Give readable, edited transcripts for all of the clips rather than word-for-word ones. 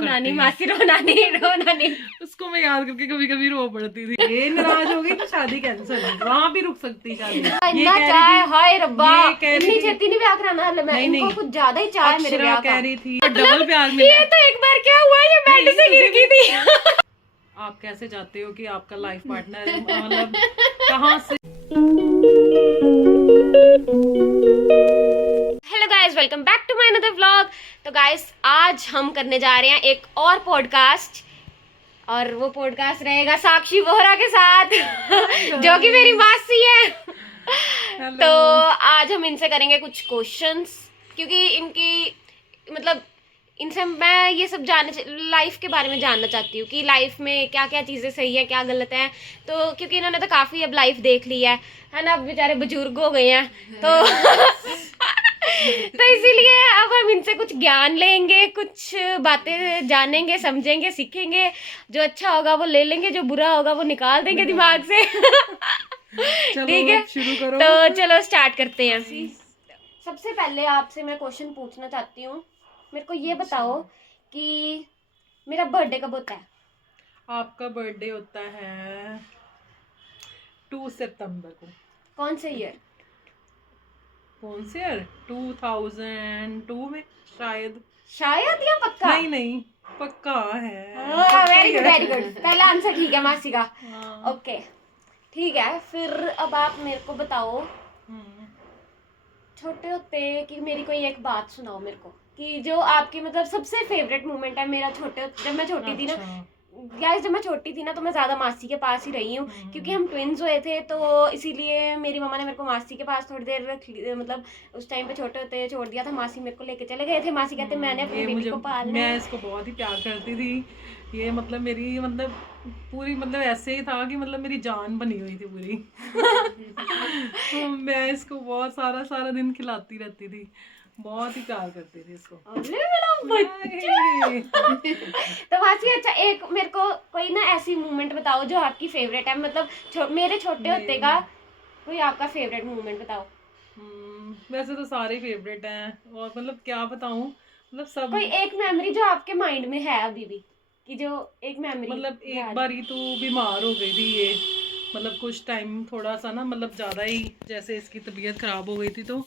नानी मासी रो नानी उसको मैं याद करके कभी कभी रो पड़ती थी। ये नाराज हो गई तो शादी कैंसिल, वहाँ भी रुक सकती शादी। इतना चाय, हाय रब्बा, इतनी छेती नहीं ब्याह कराना। मैं इनको कुछ ज्यादा ही चाय मेरे ब्याह कह रही थी डबल प्यार में। ये तो एक बार क्या हुआ, ये बेड से गिर गई थी। आप कैसे चाहते हो कि आपका लाइफ पार्टनर मतलब कहाँ से। Hello guys, welcome back to my another vlog. तो गाइस आज हम करने जा रहे हैं एक और पॉडकास्ट, और वो पॉडकास्ट रहेगा साक्षी बोहरा के साथ जो कि मेरी मासी है। तो आज हम इनसे करेंगे कुछ क्वेश्चंस, क्योंकि इनकी मतलब इनसे मैं ये सब लाइफ के बारे में जानना चाहती हूँ कि लाइफ में क्या क्या चीज़ें सही है, क्या गलत है। तो क्योंकि इन्होंने तो काफ़ी अब लाइफ देख ली है ना, अब बेचारे बुजुर्ग हो गए हैं तो तो इसीलिए अब हम इनसे कुछ ज्ञान लेंगे, कुछ बातें जानेंगे, समझेंगे, सीखेंगे। जो अच्छा होगा वो ले लेंगे, जो बुरा होगा वो निकाल देंगे दिमाग से। ठीक है, शुरू करो। तो चलो स्टार्ट करते हैं। सबसे पहले आपसे मैं क्वेश्चन पूछना चाहती हूँ, मेरे को ये बताओ कि मेरा बर्थडे कब होता है? आपका बर्थडे होता है 2 सितंबर को। कौन से ईयर? कौन से ईयर? 2002 में शायद। शायद या पक्का? नहीं पक्का है। वेरी गुड वेरी गुड, पहला आंसर ठीक है मासी का। ओके ठीक है, फिर अब आप मेरे को बताओ छोटे होते कि मेरी कोई एक बात सुनाओ मेरे को, कि जो आपकी मतलब सबसे फेवरेट मोमेंट है। मेरा जब मैं छोटी थी ना गाइस, जब मैं छोटी थी ना तो मैं ज़्यादा मासी के पास ही रही हूँ, क्योंकि हम ट्विन्स हुए थे। तो इसीलिए मेरी मम्मा ने मेरे को मासी के पास थोड़ी देर मतलब उस टाइम पे छोटे होते छोड़ दिया था। मासी मेरे को लेके चले गए थे। मासी कहते मैंने अपनी बेटी को पालना है। मैं इसको बहुत ही प्यार करती थी। ये मतलब मेरी मतलब पूरी मतलब ऐसे ही था कि मतलब मेरी जान बनी हुई थी पूरी। तो मैं इसको बहुत सारा दिन खिलाती रहती थी, बहुत ही प्यार करती थी इसको। तो मासी अच्छा एक मेरे को कोई ना ऐसी मोमेंट बताओ जो आपकी फेवरेट है, मतलब मेरे छोटे होते का कोई आपका फेवरेट मोमेंट बताओ। वैसे तो सारे फेवरेट हैं, और मतलब क्या बताऊं, मतलब सब कोई एक मेमोरी जो आपके माइंड में है अभी भी, कि जो एक मेमोरी। मतलब एक बार ही तो बीमार हो गई थी ये, मतलब कुछ टाइम थोड़ा सा ना मतलब ज़्यादा ही जैसे इसकी तबीयत ख़राब हो गई थी। तो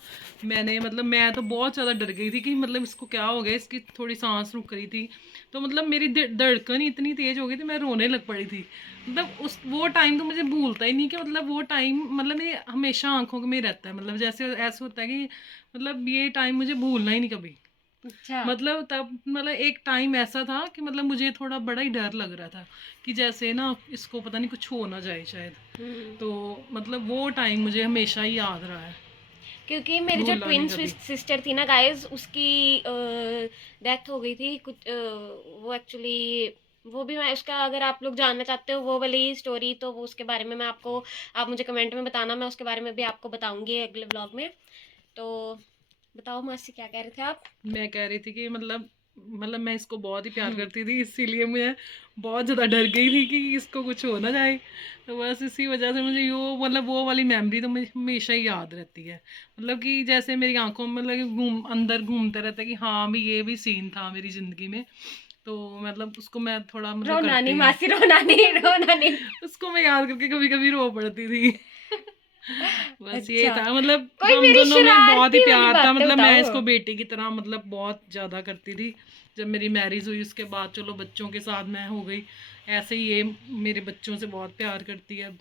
मैंने मतलब मैं तो बहुत ज़्यादा डर गई थी कि मतलब इसको क्या हो गया, इसकी थोड़ी सांस रुक रही थी। तो मतलब मेरी धड़कन इतनी तेज़ हो गई थी, मैं रोने लग पड़ी थी। मतलब वो टाइम तो मुझे भूलता ही नहीं कि मतलब वो टाइम मतलब मेरे हमेशा आंखों में रहता है। मतलब जैसे ऐसे होता है कि मतलब ये टाइम मुझे भूलना ही नहीं कभी। अच्छा। मतलब तब मतलब एक टाइम ऐसा था कि मतलब मुझे थोड़ा बड़ा ही डर लग रहा था कि जैसे ना इसको पता नहीं कुछ हो ना जाए शायद। तो मतलब वो टाइम मुझे हमेशा ही याद रहा है, क्योंकि मेरी जो ट्विन सिस्टर थी ना गाइस, उसकी डेथ हो गई थी कुछ। वो एक्चुअली वो भी मैं उसका, अगर आप लोग जानना चाहते हो वो वाली स्टोरी, तो वो उसके बारे में मैं आपको, आप मुझे कमेंट में बताना, मैं उसके बारे में भी आपको बताऊंगी अगले ब्लॉग में। तो बताओ मासी, क्या कह रहे थे आप? मैं कह रही थी कि मतलब मैं इसको बहुत ही प्यार करती थी, इसीलिए मैं बहुत ज़्यादा डर गई थी कि इसको कुछ हो ना जाए। तो बस इसी वजह से मुझे मतलब वो वाली मेमोरी तो मुझे हमेशा ही याद रहती है। मतलब कि जैसे मेरी आंखों में मतलब अंदर घूमता रहता है कि हाँ भी ये भी सीन था मेरी ज़िंदगी में। तो मतलब उसको मैं थोड़ा मतलब रोनानी मासी, रोनानी उसको मैं याद करके कभी कभी रो पड़ती थी। बस अच्छा। ये था, मतलब कोई हम मेरी दोनों में बहुत ही शरारती वाली प्यार था। बातें मतलब मैं बताओ। इसको बेटी की तरह मतलब बहुत ज़्यादा करती थी। जब मेरी मैरिज हुई उसके बाद चलो बच्चों के साथ मैं हो गई, ऐसे ही ये मेरे बच्चों से बहुत प्यार करती है।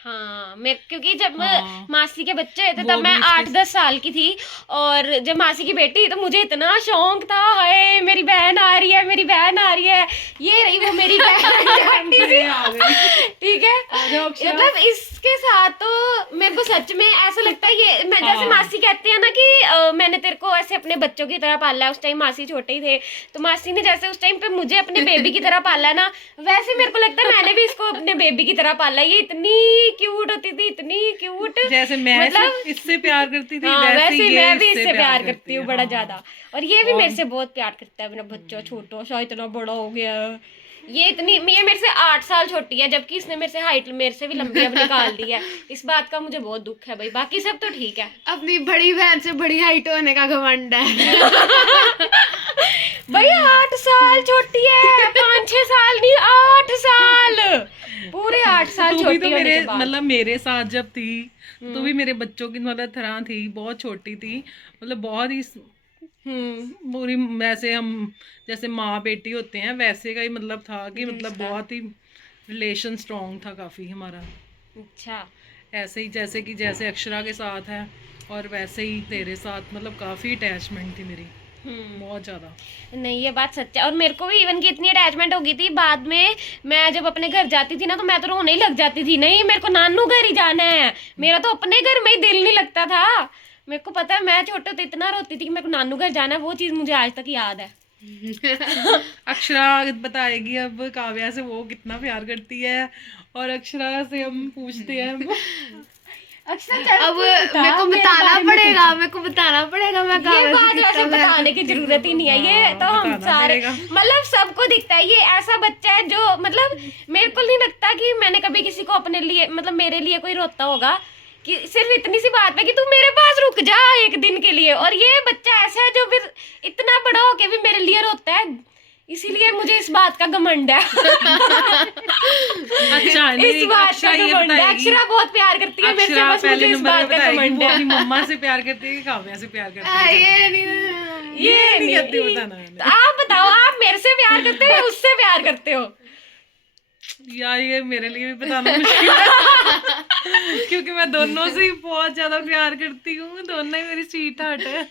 हाँ, मेरे क्योंकि जब हाँ, मासी के बच्चे हुए थे वो तब मैं भी इसके 8-10 साल की थी, और जब मासी की बेटी तो मुझे इतना शौक था, हाय मेरी बहन आ रही है, मेरी बहन आ रही है, ये रही वो मेरी बहन। ठीक है, मतलब इसके साथ तो मेरे को सच में ऐसा लगता है, ये मैं जैसे मासी कहते हैं ना कि मैंने तेरे को ऐसे अपने बच्चों की तरह पाला है। उस टाइम मासी छोटे ही थे, तो मासी ने जैसे उस टाइम पे मुझे अपने बेबी की तरह पाला है ना, वैसे मेरे को लगता है मैंने भी इसको अपने बेबी की तरह पाला है। ये इतनी क्यूट होती थी, इतनी क्यूट, जैसे मैं मतलब इससे प्यार करती थी, हाँ, वैसे ये मैं भी इससे इससे प्यार करती हूँ बड़ा हाँ। ज्यादा, और ये भी मेरे से बहुत प्यार करता है। मेरा बच्चा छोटा सा इतना बड़ा हो गया, ये मेरे से 8 साल छोटी है, जबकि इसने मेरे से हाइट मेरे से भी लंबी अब निकाल दी है। इस बात का मुझे बहुत दुख है भाई, बाकी सब तो ठीक है। अपनी बड़ी बहन से बड़ी हाइट होने का घमंड है। भाई 8 साल छोटी है, 5-6 साल नहीं, 8 साल, पूरे 8 साल तू भी छोटी तो होने मेरे के बाद। मतलब मेरे साथ जब थी तू भी मेरे बच्चों की मतलब तरह थी, बहुत छोटी थी, मतलब बहुत ही पूरी वैसे हम जैसे माँ बेटी होते हैं वैसे का ही मतलब था कि मतलब बहुत ही रिलेशन स्ट्रांग था काफी हमारा। अच्छा, ऐसे ही जैसे कि जैसे अक्षरा के साथ है और वैसे ही तेरे साथ मतलब काफी अटैचमेंट थी मेरी, बहुत ज्यादा। नहीं ये बात सच है। और मेरे को भी इवन की इतनी अटैचमेंट हो गई थी, बाद में मैं जब अपने घर जाती थी ना तो मैं तो रोने ही लग जाती थी, नहीं मेरे को नानू घर ही जाना है, मेरा तो अपने घर में ही दिल नहीं लगता था। मेरे को पता है, मैं छोटे तो इतना रोती थी कि मेरे को नानू घर जाना है, वो चीज मुझे आज तक याद है। अक्षरा बताएगी अब काव्या से वो कितना प्यार करती है, और अक्षरा से हम पूछते हैं अब मेरे को बताना पड़ेगा, मेरे को बताना पड़ेगा मैं ये काव्या बात से वैसे कितना प्यार बताने की जरूरत ही नहीं है, ये तो हम बताना सारे पड़ेगा। मतलब सबको दिखता है। ये ऐसा बच्चा है जो मतलब मेरे को नहीं लगता कि मैंने कभी किसी को अपने लिए मतलब मेरे लिए कोई रोता होगा कि सिर्फ इतनी सी बात पे कि तू मेरे पास रुक जा एक दिन के लिए। और ये बच्चा ऐसा है जो फिर इतना बड़ा होके भी मेरे लिए रोता है, इसीलिए मुझे इस बात का घमंड है। अच्छा इस बात का अक्षरा ये घमंड है। बताएगी, अक्षरा बहुत प्यार करती है मेरे से, अक्षरा बस मुझे पहले इस नंबर बात पे का बताएगी घमंड वो है। अपनी मम्मा से प्यार करती है कि काव्या से प्यार करती है। ये नहीं, ये नहीं कहती, बताना मैंने। तो आप बताओ, आप मेरे से प्यार करते हो या उससे प्यार करते हो? यार ये मेरे लिए भी बताना मुश्किल है क्योंकि मैं दोनों से ही बहुत ज्यादा प्यार करती हूँ, दोनों ही मेरी स्वीट हार्ट है।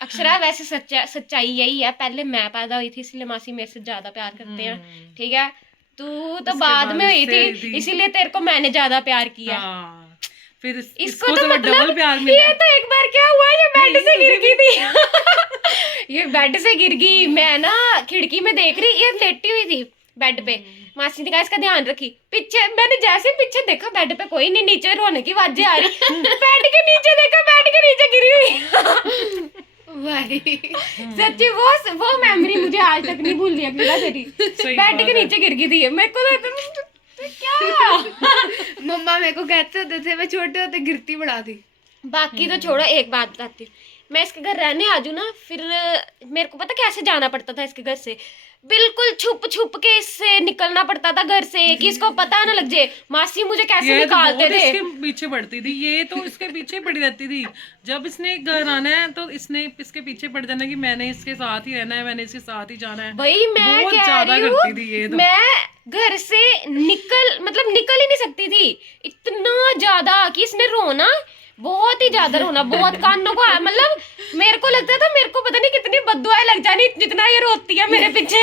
अक्षरा वैसे सच्चाई यही है, पहले मैं पैदा हुई थी इसलिए मासी मेरे से ज्यादा प्यार करते हैं, ठीक है? तू तो इसके बाद बाद में हुई इससे थी, थी। इसीलिए तेरे को मैंने ज्यादा प्यार किया। हाँ, फिर इसको तो डबल मतलब प्यार मिला। ये तो एक बार क्या हुआ, ये बेड से गिर गई थी। ये बेड से गिर गई, मैं ना खिड़की में देख रही, ये लेटी हुई थी बेड पे, मासी ने कहा इसका ध्यान रखी, पीछे मैंने जैसे पीछे देखा बेड पे कोई नहीं, नीचे रोने की आवाजें आ रही, बेड के नीचे देखा, बेड के नीचे गिरी हुई। भाई सच्ची वो मेमोरी मुझे आज तक नहीं भूलनी अक्षरा तेरी, सही बेड बात के है। नीचे गिर गई थी। मेरे को तो क्या मम्मा मेरे को कहते होते थे मैं छोटे होते गिरती बड़ा थी। बाकी तो छोड़ो, एक बात बताती हूँ, मैं इसके घर रहने आ जाऊँ ना, फिर मेरे को पता कैसे जाना पड़ता था इसके घर से, बिल्कुल छुप छुप के इससे निकलना पड़ता था घर से कि इसको पता ना लग जाए। मासी मुझे कैसे ये तो निकालते बहुत थे। इसके पीछे पड़ती थी, ये तो इसके पीछे पड़ी रहती थी। जब इसने घर आना है तो इसने इसके पीछे पड़ जाना कि मैंने इसके साथ ही रहना है, मैंने इसके साथ ही जाना है। भाई मैं बहुत कह ज्यादा रही करती थी ये हूँ, तो। मैं घर से निकल ही नहीं सकती थी, इतना ज्यादा कि इसने रोना, बहुत ही ज्यादा रोना, बहुत कानों को मतलब मेरे को लगता था मेरे को पता नहीं कितनी बद्दुआएं लग जानी जितना ये रोती है मेरे पीछे।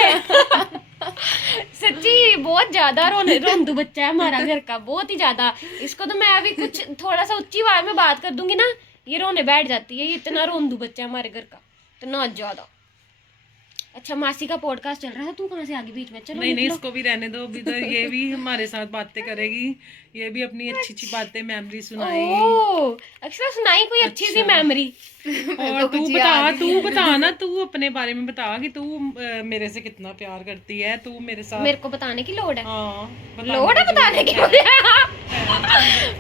सच्ची बहुत ज्यादा रोंदू बच्चा है हमारा घर का, बहुत ही ज्यादा। इसको तो मैं अभी कुछ थोड़ा सा ऊंची आवाज में बात कर दूंगी ना, ये रोने बैठ जाती है, ये इतना रोंदू बच्चा है हमारे घर का, इतना ज्यादा। अच्छा मासी का पॉडकास्ट चल रहा है, तू कहाँ से आगे बीच में? चलो नहीं निकलो। इसको भी रहने दो, अभी तो ये भी हमारे साथ बातें करेगी, ये भी अपनी अच्छी अच्छी बातें मेमोरी सुनाएगी। ओह अक्षरा सुनाई कोई अच्छी सी मेमोरी। और तू बता ना, तू अपने बारे में बता कि तू मेरे से कितना प्यार करती है, तू मेरे साथ। मेरे को बताने की लोड है? हाँ लोड है बताने की?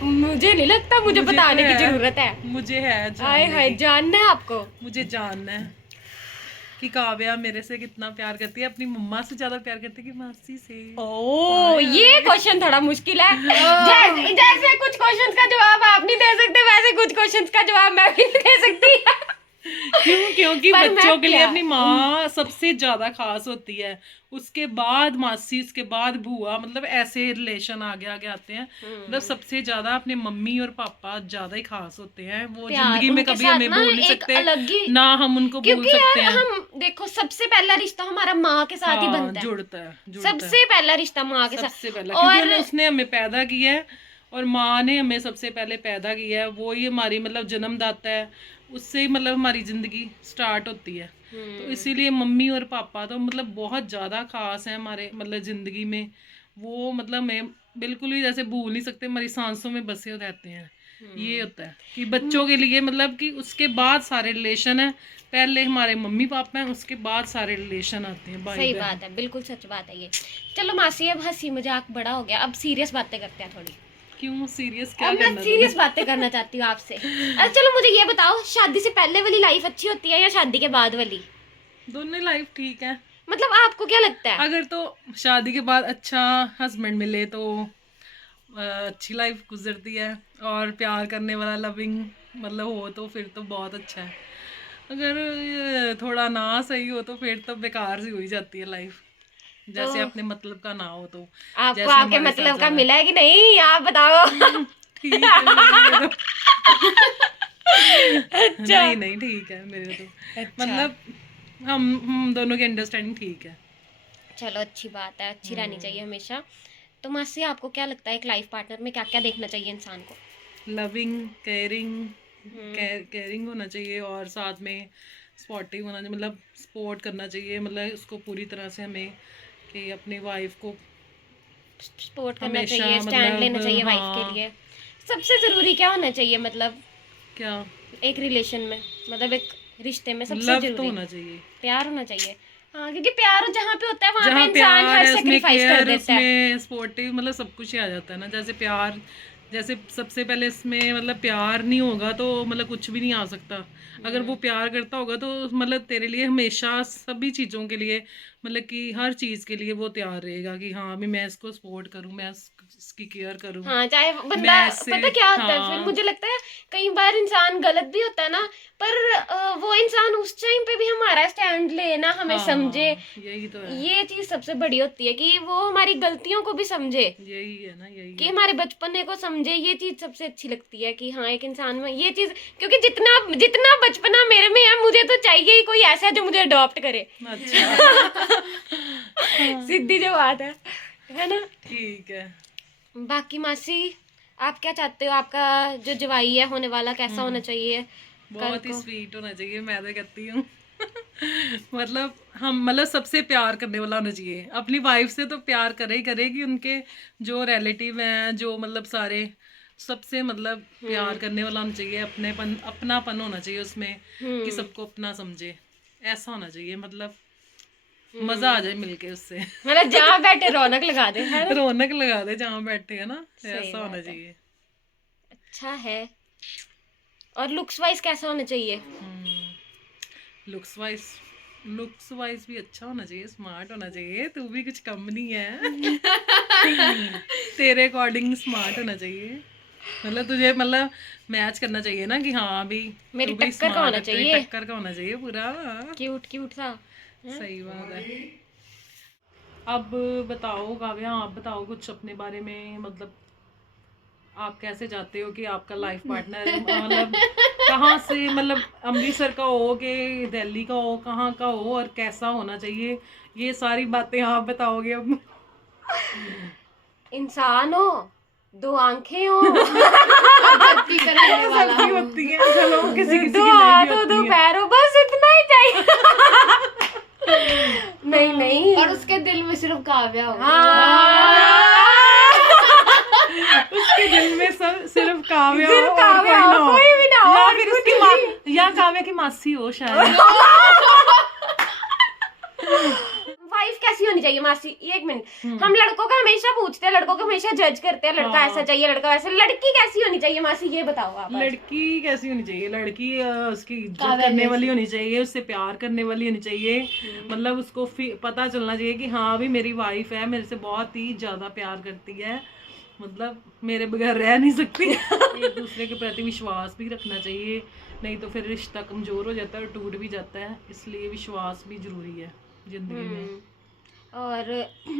मुझे नहीं लगता मुझे बताने की जरूरत है। मुझे है हाय हाय जानना है आपको? मुझे जानना है कि काव्या मेरे से कितना प्यार करती है, अपनी मम्मा से ज्यादा प्यार करती है कि मासी से। ओह ये क्वेश्चन थोड़ा मुश्किल है। जैसे कुछ क्वेश्चंस का जवाब आप नहीं दे सकते, वैसे कुछ क्वेश्चंस का जवाब मैं भी नहीं दे सकती। क्यों? क्योंकि पर बच्चों मैं के लिए क्या? अपनी माँ सबसे ज्यादा खास होती है, उसके बाद मासी, उसके बाद बुआ, मतलब ऐसे रिलेशन आगे आगे आते हैं। मतलब सबसे ज्यादा अपने मम्मी और पापा ज्यादा ही खास होते हैं, वो प्यार जिंदगी में उनके कभी साथ हमें ना भूल नहीं एक सकते, अलग ही, ना हम उनको भूल क्योंकि सकते यार हैं। हम देखो सबसे पहला रिश्ता हमारा माँ के साथ ही हाँ, बनता है, जुड़ता है। सबसे पहला रिश्ता माँ के साथ। सबसे पहला क्योंकि और उसने हमें पैदा किया है, और माँ ने हमें सबसे पहले पैदा किया है, वो ही हमारी मतलब जन्मदाता है, उससे ही मतलब हमारी जिंदगी स्टार्ट होती है। तो इसीलिए मम्मी और पापा तो मतलब बहुत ज़्यादा खास है हमारे मतलब ज़िंदगी में, वो मतलब मैं बिल्कुल ही जैसे भूल नहीं सकते, हमारी सांसों में बसे रहते हैं। ये होता है कि बच्चों के लिए मतलब कि उसके बाद सारे रिलेशन है, पहले हमारे मम्मी पापा हैं, उसके बाद सारे रिलेशन आते हैं, भाई सही बहन। बात है, बिल्कुल सच बात है ये। चलो मासी, अब हंसी मजाक बड़ा हो गया, अब सीरियस बातें करते हैं थोड़ी। क्यों सीरियस क्या अब मैं करना सीरियस बातें करना चाहती हूँ आपसे। अच्छा चलो मुझे ये बताओ, शादी से पहले वाली लाइफ अच्छी होती है या शादी के बाद वाली? तुम्हें? दोनों लाइफ ठीक है, मतलब आपको क्या लगता है? अगर तो शादी के बाद अच्छा हस्बैंड मिले तो अच्छी लाइफ गुजरती है, और प्यार करने वाला लविंग मतलब हो तो फिर तो बहुत अच्छा है। अगर थोड़ा ना सही हो तो फिर तो बेकार सी हो ही जाती है लाइफ, जैसे तो अपने मतलब का ना हो तो। आपको जैसे आपके हमारे साथ मतलब का जा रहा मिला है कि नहीं, आप बताओ। है। ठीक है मेरे तो। अच्छा नहीं नहीं ठीक है मेरे तो, अच्छा, मतलब हम दोनों की अंडरस्टैंडिंग ठीक है। चलो अच्छी बात है, अच्छी रहनी चाहिए हमेशा। तो मासी आपको क्या लगता है एक लाइफ पार्टनर में क्या क्या देखना चाहिए इंसान को? लविंग, केयरिंग, हम्म, केयरिंग होना चाहिए, और साथ में सपोर्टिव होना चाहिए, मतलब सपोर्ट करना चाहिए, मतलब उसको पूरी तरह से हमें कि अपनी वाइफ को सपोर्ट करना हमेशा चाहिए, स्टैंड लेना मतलब चाहिए वाइफ के हाँ लिए। सबसे जरूरी क्या होना चाहिए मतलब क्या, एक रिलेशन में, मतलब एक रिश्ते में सबसे लव तो जरूरी? होना चाहिए। प्यार होना चाहिए। हाँ, क्योंकि प्यार जहाँ पे होता है वहाँ पे जहाँ इंसान प्यार हर है उसमें सेक्रीफाइस कर केयर, देता है। उसमें सपोर्टिव, मतलब सब कुछ ही आ जाता है ना। जैसे प्यार, जैसे सबसे पहले इसमें मतलब प्यार नहीं होगा तो मतलब कुछ भी नहीं आ सकता। अगर वो प्यार करता होगा तो मतलब तेरे लिए हमेशा सभी चीज़ों के लिए, मतलब कि हर चीज़ के लिए वो तैयार रहेगा कि हाँ अभी मैं इसको सपोर्ट करूँ, मैं इसकी केयर करूँ, हाँ, चाहे वो बंदा, मैं इससे पता क्या होता है फिर हाँ मुझे लगता है कई बार इंसान गलत भी होता है ना, पर वो इंसान उस टाइम पे भी हमारा स्टैंड ले ना, हमें समझे। हाँ यही तो है, ये चीज सबसे बड़ी होती है कि वो हमारी गलतियों को भी समझे, यही है ना, यही कि है। हमारे बचपने को समझे। ये चीज सबसे अच्छी लगती है कि हाँ एक इंसान में ये चीज, क्योंकि जितना जितना बचपना मेरे में है, मुझे तो चाहिए ही कोई ऐसा जो मुझे अडॉप्ट करे। अच्छा सीधी जो बात है ना? ठीक है। बाकी मासी, आप क्या चाहते हो आपका जो जवाई है होने वाला कैसा होना चाहिए कल बहुत ही को? स्वीट होना चाहिए, मैं तो कहती हूँ। मतलब हम मतलब सबसे प्यार करने वाला होना चाहिए, अपनी वाइफ से तो प्यार करे ही करे, कि उनके जो रिलेटिव हैं, जो मतलब सारे, सबसे मतलब प्यार करने वाला होना चाहिए, अपनापन होना चाहिए उसमें, कि सबको अपना समझे, ऐसा होना चाहिए, मतलब मजा आ जाए मिलके उससे। मतलब जहाँ बैठे रौनक लगा दे, है ना? रौनक लगा दे जहाँ बैठे है ना, सही ऐसा होना बात है। चाहिए। अच्छा है। और लुक्स वाइज कैसा होना चाहिए? लुक्स वाइज, लुक्स वाइज भी अच्छा होना चाहिए, स्मार्ट होना चाहिए, तू भी कुछ कम नहीं है। तेरे अकॉर्डिंग स्मार्ट होना चाहिए, मतलब तुझे मतलब मैच करना चाहिए ना, कि हाँ अभी मेरी तू भी टक्कर का स्मार्ट होना है, तेरी चाहिए, टक्कर का होना चाहिए पूरा। क्यूट क्यूट सा। हैं? सही बात है। अब बताओ काव्या, आप बताओ कुछ अपने बारे में, मतलब आप कैसे चाहते हो कि आपका लाइफ पार्टनर मतलब कहाँ से, मतलब अमृतसर का हो कि दिल्ली का हो, कहाँ का हो, और कैसा होना चाहिए, ये सारी बातें आप बताओगे अब। इंसान हो, दो आंखें हो, सबकी करने वाला सबकी हूँ। होती है, चलो किसी किसी दो की नहीं हाथ भी हो, दो होती है। पैर हो, बस इतना ही चाहिए। नहीं नहीं, और उसके दिल में सिर्फ काव्या हो। हाँ, उसके दिल में सब सिर्फ काव्या हो, सिर्फ और काव्या कोई हो, ना हो, कोई भी ना हो, या और फिर कुछ उसकी माँ, या काव्या की मासी हो शायद। वाइफ कैसी होनी चाहिए मासी? एक मिनट, हम लड़कों का हमेशा पूछते हैं, लड़कों को हमेशा जज करते हैं, लड़का हाँ। ऐसा चाहिए, लड़का वैसा। लड़की कैसी होनी चाहिए मासी, ये बताओ आप आज। लड़की कैसी होनी चाहिए? लड़की उसकी इज्जत काव्या करने जैसी। वाली होनी चाहिए, उससे प्यार करने वाली होनी चाहिए, मतलब उसको पता चलना चाहिए कि हाँ अभी मेरी वाइफ है, मेरे से बहुत ही ज्यादा प्यार करती है, मतलब मेरे बगैर रह नहीं सकती। एक दूसरे के प्रति विश्वास भी रखना चाहिए, नहीं तो फिर रिश्ता कमजोर हो जाता है और टूट भी जाता है, इसलिए विश्वास भी जरूरी है जिंदगी में। और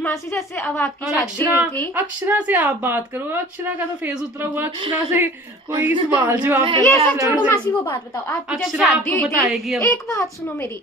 मासी जैसे अब आपकी और शादी अक्षरा, हुई थी, अक्षरा से आप बात करो, अक्षरा का तो फेस उतरा हुआ, अक्षरा से कोई सवाल जवाब ये सब अक्षरा छोड़ो से- मासी, वो बात बताओ आपकी जब अक्षरा शादी आपको हुई बताएगी थी। अब। एक बात सुनो मेरी,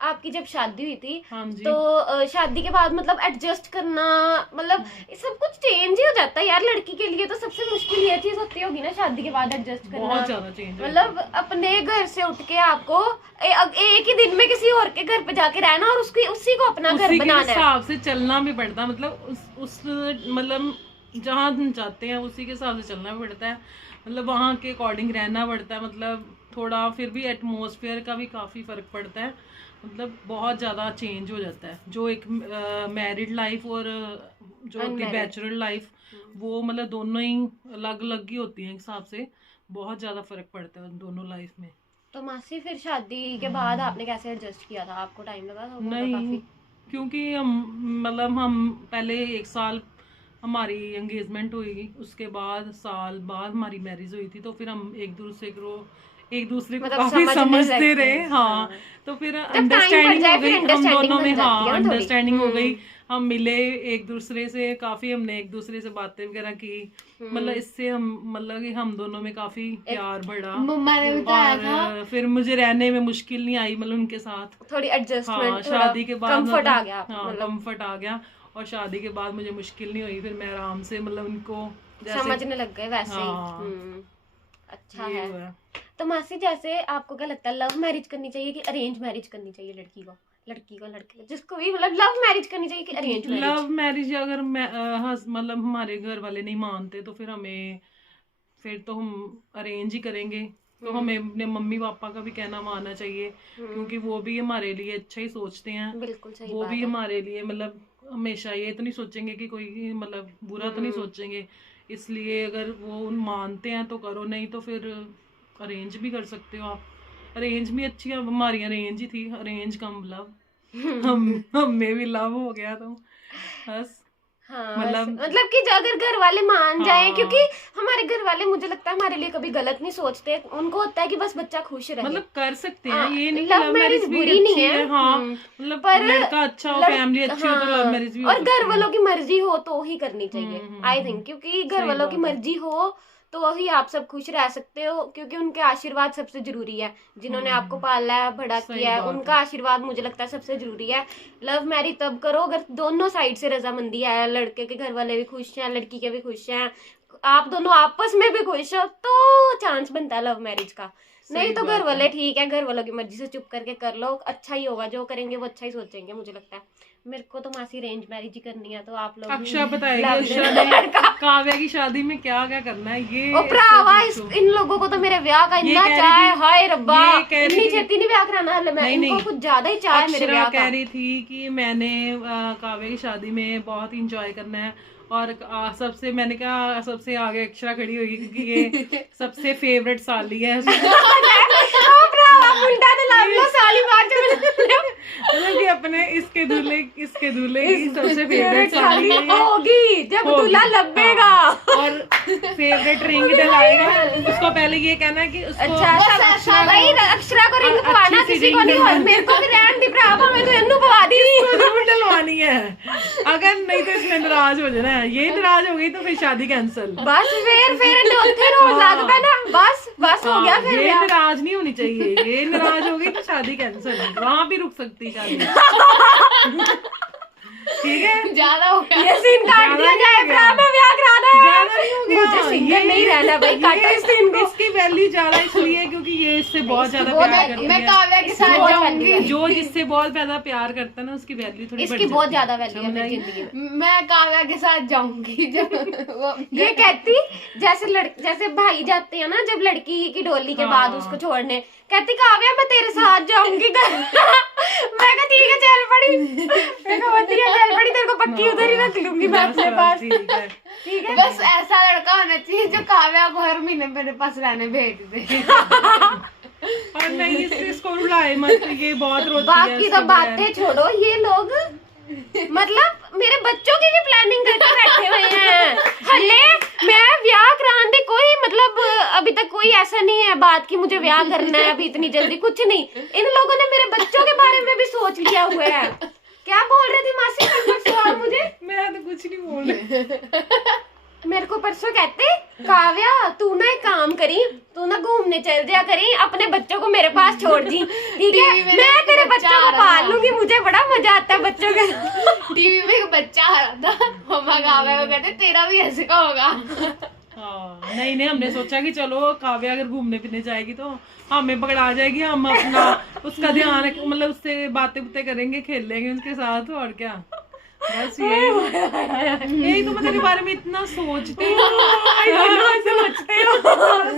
आपकी जब शादी हुई थी हाँ जी। तो शादी के बाद मतलब एडजस्ट करना, मतलब सब कुछ चेंज ही हो जाता है यार। लड़की के लिए तो सबसे मुश्किल ये चीज होती होगी ना शादी के बाद एडजस्ट करना। बहुत ज्यादा चेंज मतलब अपने घर से उठ के आपको एक ही दिन में किसी और के घर पे जाके रहना, और उसी को अपना घर उसी के बनाना है। हिसाब से चलना भी पड़ता, मतलब उस मतलब जहाँ हम चाहते हैं उसी के हिसाब से चलना पड़ता है, मतलब वहाँ के अकॉर्डिंग रहना पड़ता है, मतलब थोड़ा फिर भी एटमॉस्फेयर का भी काफ़ी फ़र्क पड़ता है, मतलब बहुत ज़्यादा चेंज हो जाता है। जो एक मैरिड लाइफ और जो होती है बैचलर लाइफ, वो मतलब दोनों ही अलग अलग ही होती हैं हिसाब से, बहुत ज़्यादा फ़र्क पड़ता है उन दोनों लाइफ में। तो मासी फिर शादी के बाद आपने कैसे एडजस्ट किया था? आपको टाइम लगा था नहीं, काफी? क्योंकि हम पहले 1 साल हमारी एंगेजमेंट हुई, उसके बाद साल बाद हमारी मैरिज हुई थी, तो फिर हम एक दूसरे को मतलब काफी समझने समझते लगते रहे। हैं। हाँ, तो फिर जब अंडरस्टैंडिंग time हो पड़ गई जाए, फिर हम दोनों understanding में। बन जाती हाँ, है ना थोड़ी। अंडरस्टैंडिंग हो गई, हम मिले एक दूसरे से काफी, हमने एक दूसरे से बातें वगैरह की, मतलब इससे हम मतलब कि हम दोनों में काफी प्यार बढ़ा, मम्मा ने बताया था और फिर मुझे रहने में मुश्किल नहीं आई, मतलब उनके साथ थोड़ी हाँ, एडजस्टमेंट, शादी के बाद कंफर्ट आ गया हाँ, मतलब कंफर्ट आ गया, और शादी के बाद मुझे मुश्किल नहीं हुई, फिर मैं आराम से मतलब उनको जैसे समझने लग गए वैसे ही। हाँ, अच्छा ये है। हुआ। तो मासी जैसे आपको क्या लगता है, लव मैरिज करनी चाहिए कि अरेंज मैरिज करनी चाहिए? लड़की को लड़के को जिसको भी, मतलब लव मैरिज करनी चाहिए कि अरेंज मैरिज? लव मैरिज अगर मतलब हमारे घर वाले नहीं मानते तो फिर तो हम अरेंज ही करेंगे, तो हमें अपने मम्मी पापा का भी कहना मानना चाहिए, क्योंकि वो भी हमारे लिए अच्छा ही सोचते हैं। बिल्कुल सही वो बात भी है। हमारे लिए मतलब हमेशा ये तो नहीं सोचेंगे कि कोई मतलब बुरा तो नहीं सोचेंगे, इसलिए अगर वो मानते हैं तो करो, नहीं तो फिर अरेंज भी कर सकते हो आप। अरेंज भी अच्छी है, हमारी अरेंज ही थी, अरेंज कम लव, हमें भी लव हो गया, तो बस हाँ, मतलब मतलब कि जो अगर घर वाले मान जाएं, हाँ, क्योंकि हमारे घर वाले मुझे लगता है हमारे लिए कभी गलत नहीं सोचते, उनको होता है कि बस बच्चा खुश रहे। मतलब कर सकते हैं, हाँ, ये नहीं कि लव लव मैरिज मैरिज भी बुरी नहीं अच्छी है। है। हाँ, मतलब पर लड़का अच्छा हो, फैमिली अच्छी हो, तो लव मैरिज भी हो और घर सकती है। वालों की मर्जी हो तो ही करनी चाहिए, आई थिंक, क्योंकि घर सही वालों की बात है। मर्जी हो तो ही आप सब खुश रह सकते हो, क्योंकि उनके आशीर्वाद सबसे जरूरी है, जिन्होंने आपको पाला है, बड़ा सही किया है, बात उनका आशीर्वाद मुझे लगता है सबसे जरूरी है। लव मैरिज तब करो अगर दोनों साइड से रजामंदी है, लड़के के घर वाले भी खुश हैं, लड़की के भी खुश हैं, आप दोनों आपस में भी खुश हो, तो चांस बनता है लव मैरिज का। नहीं तो घर वाले ठीक है, घर वालों की मर्जी से चुप करके कर लो, अच्छा ही होगा, जो करेंगे वो अच्छा ही सोचेंगे मुझे लगता है। मेरे को तो मासी अरेंज मैरिज ही करनी है, तो आप लोग अक्षय बताएगी अक्षय ने काव्या की शादी में क्या क्या करना है ये। ओ भरावा, इन लोगों को तो मेरे ब्याह का इतना चाह है, हाय रब्बा, इतनी छेती नहीं ब्याह कराना है, मैं इनको कुछ ज्यादा ही चाह है मेरे ब्याह का। कह रही थी कि मैंने काव्या की शादी में बहुत इंजॉय करना है, और सबसे मैंने कहा सबसे आगे अक्षरा खड़ी होगी, क्योंकि ये सबसे फेवरेट साली है। मतलब कि अपने इसके दूल्हे की सबसे फेवरेट साली होगी जब दूल्हा लब्बेगा और फेवरेट रिंग डलाएगा। उसको पहले ये कहना है कि उसको अच्छा भाई अक्षरा को रिंग पवाना, किसी को नहीं, और मेरे को भी रहन दी भरावा, मैं तो इन्नू पवा दी, डलवानी है। अगर नहीं तो इसमें नाराज हो जाना है, ये नाराज हो गई तो फिर शादी कैंसिल। बस फिर रोज लगता ना, बस हो गया फिर। ये नाराज नहीं होनी चाहिए, ये नाराज हो गई तो शादी कैंसिल, वहां भी रुक सकती है शादी। ठीक है, ज्यादा हो गया, ये सीन काट दिया जाए, मैं ब्याह कराना है, ज्यादा नहीं हो गया, मुझे सिंगल नहीं रहना भाई, काटो इस सीन को। इसकी वैल्यू ज्यादा इसलिए क्योंकि ये इससे बहुत ज्यादा प्यार करती मैं है। काव्या के साथ जाऊंगी, जो जिससे बहुत ज्यादा प्यार करता है ना, उसकी वैल्यू थोड़ी इसकी बहुत ज्यादा वैल्यू है मेरी जिंदगी में। मैं काव्या के साथ जाऊंगी जब वो ये कहती जैसे भाई जाते हैं ना जब लड़की की डोली के बाद उसको छोड़ने, कहती काव्या मैं तेरे साथ जाऊंगी। मैं कहा ठीक है चल पड़ी, मैं कहा ठीक है चल पड़ी, तेरे को पक्की उधर ही रख लूंगी मैं अपने पास। ठीक है, बस ऐसा लड़का होना चाहिए जो काव्या को हर महीने मेरे पास रहने भेज दे। और नहीं इसको रुलाए मत, ये बहुत रोती है। बाकी तो बातें छोड़ो, ये लोग मतलब मेरे बच्चों की भी प्लानिंग करके बैठे हुए हैं। हले मैं ब्याह कराने कोई मतलब अभी तक कोई ऐसा नहीं है बात कि मुझे ब्याह करना है अभी इतनी जल्दी, कुछ नहीं। इन लोगों ने मेरे बच्चों के बारे में भी सोच लिया हुआ है। क्या बोल रही थी मासी परसों मुझे? मैं तो कुछ नहीं बोल रही। मेरे को परसों कहते काव्या तू ना एक काम करी, तू ना घूमने चल जाया करी, अपने बच्चों को मेरे पास छोड़ दी, ठीक है? मैं तेरे बच्चों को पाल लूंगी, मुझे बड़ा मजा आता है बच्चों के। टीवी में एक बच्चा आ रहा था, मम्मा काव्या को कहते तेरा भी ऐसे का होगा। हाँ, नहीं हमने सोचा कि चलो काव्या अगर घूमने फिरने जाएगी तो हमें पकड़ा जाएगी, हम अपना उसका ध्यान मतलब उससे बातें करेंगे, खेल लेंगे उसके साथ, और क्या। बस यही तो मैं तेरे बारे में इतना सोचती हूँ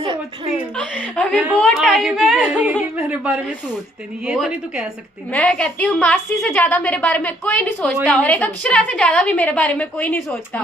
सोचती हूँ अभी बहुत टाइम है। कि मेरे बारे में सोचते नहीं, ये तो नहीं तू कह सकती ना। मैं कहती हूँ मासी से ज्यादा मेरे बारे में कोई नहीं सोचता और एक अक्षरा से ज्यादा भी मेरे बारे में कोई नहीं सोचता।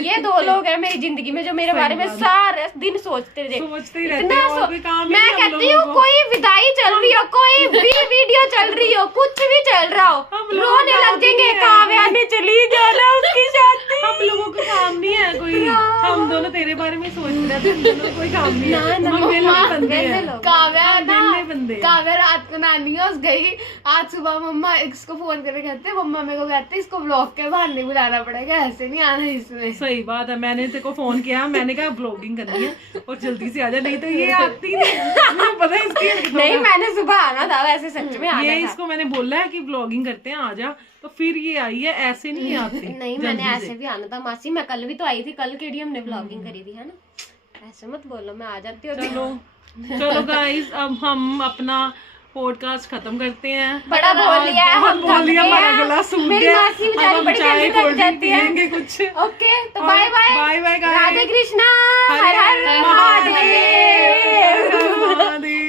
ये दो लोग हैं मेरी जिंदगी में जो मेरे बारे में सारे दिन सोचते ही रहते इतना हैं, और कोई काम ही मैं नहीं हम कहती हूँ लोगों को। कोई विदाई चल रही हो, कोई भी वीडियो चल रही हो, कुछ भी चल रहा हो, हम लोगों रोने का लग जाएंगे, भी है। काव्या ने चली जाना उसकी शादी। हम लोगों को काम नहीं है कोई, हम दोनों तेरे बारे में सोच रहे थे, हम दोनों को कोई काम नहीं है। हम वेले बंदे हैं, काव्या ना वेले बंदे हैं। काव्या रात को नानी के पास गई, आज सुबह मम्मा इसको फोन करके कहते मम्मा मेरे को कहते इसको ब्लॉग के बहाने बुलाना पड़ेगा, ऐसे नहीं आना इसमें। सही बात है, मैंने तेरे को फोन किया, मैंने कहा ब्लॉगिंग करनी है और जल्दी से आजा, नहीं तो ये आती नहीं। मुझे पता है इसकी नहीं मैंने सुबह आना था, वैसे सच में आना ये था। इसको मैंने बोला है कि ब्लॉगिंग करते हैं आजा, तो फिर ये आई है, ऐसे नहीं आती। नहीं मैंने ऐसे भी आना था मासी, मैं कल भी तो आई थी, कल केडी हमने ब्लॉगिंग करी थी है ना, ऐसे मत बोलो, मैं आ जाती हूँ। चलो गाइस, अब हम अपना पॉडकास्ट खत्म करते हैं। बड़ा बोल लिया है, हम बोल लिया, थक गए हमारा हैं। गला सूख मेरी गया, मासी अब बेचारी हम बड़ी चाय जल्दी थक कोल्ड ड्रिंक जाती है। पियेंगे कुछ। ओके तो bye bye, bye bye Radhe guys, Krishna, हर हर महादेव। महादेव। महादेव।